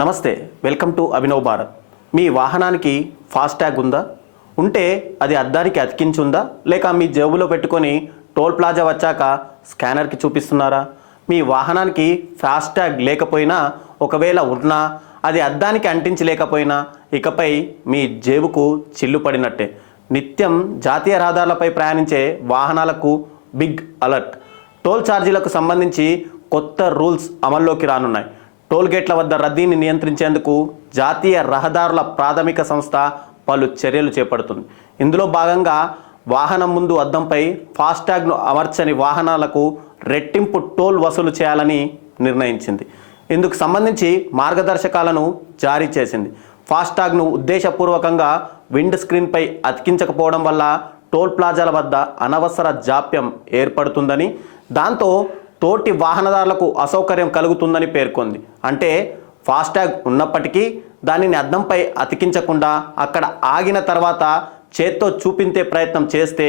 నమస్తే, welcome to Abhinav Bharat. మీ వాహనానికి FASTag ఉందా? ఉంటే అది అద్దానికి అతికించుందా, లేక మీ జేబులో పెట్టుకొని టోల్ ప్లాజా వచ్చాక స్కానర్కి చూపిస్తున్నారా? మీ వాహనానికి ఫాస్టాగ్ లేకపోయినా, ఒకవేళ ఉన్నా అది అద్దానికి అంటించి లేకపోయినా ఇకపై మీ జేబుకు చిల్లు పడినట్టే. నిత్యం జాతీయ రహదారులపై ప్రయాణించే వాహనాలకు బిగ్ అలర్ట్. టోల్ ఛార్జీలకు సంబంధించి కొత్త రూల్స్ అమల్లోకి రానున్నాయి. టోల్ గేట్ల వద్ద రద్దీని నియంత్రించేందుకు జాతీయ రహదారుల ప్రాథమిక సంస్థ పలు చర్యలు చేపడుతుంది. ఇందులో భాగంగా వాహనం ముందు అద్దంపై ఫాస్టాగ్ను అమర్చని వాహనాలకు రెట్టింపు టోల్ వసూలు చేయాలని నిర్ణయించింది. ఇందుకు సంబంధించి మార్గదర్శకాలను జారీ చేసింది. ఫాస్టాగ్ను ఉద్దేశపూర్వకంగా విండ్ స్క్రీన్పై అతికించకపోవడం వల్ల టోల్ ప్లాజాల వద్ద అనవసర జాప్యం ఏర్పడుతుందని, దాంతో తోటి వాహనదారులకు అసౌకర్యం కలుగుతుందని పేర్కొంది. అంటే ఫాస్టాగ్ ఉన్నప్పటికీ దానిని అద్దంపై అతికించకుండా అక్కడ ఆగిన తర్వాత చేత్తో చూపించే ప్రయత్నం చేస్తే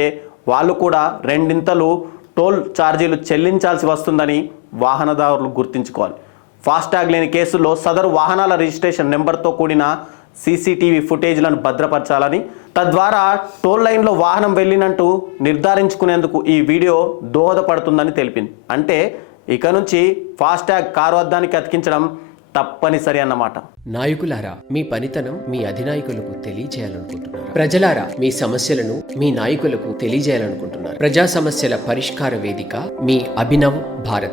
వాళ్ళు కూడా రెండింతలు టోల్ ఛార్జీలు చెల్లించాల్సి వస్తుందని వాహనదారులు గుర్తుంచుకోవాలి. ఫాస్టాగ్ లేని కేసుల్లో సదరు వాహనాల రిజిస్ట్రేషన్ నెంబర్తో కూడిన సీసీటీవీ ఫుటేజ్లను భద్రపరచాలని, తద్వారా టోల్ లైన్లో వాహనం వెళ్ళినట్టు నిర్ధారించుకునేందుకు ఈ వీడియో దోహదపడుతుందని తెలిపింది. అంటే ఇక నుంచి ఫాస్టాగ్ కారు అద్దానికి అతికించడం తప్పనిసరి అన్నమాట. నాయకులారా, మీ పనితనం మీ అధినాయకులకు తెలియజేయాలనుకుంటున్నారు. ప్రజలారా, మీ సమస్యలను మీ నాయకులకు తెలియజేయాలనుకుంటున్నారు. ప్రజా సమస్యల పరిష్కార వేదిక మీ అభినవ్ భారత్.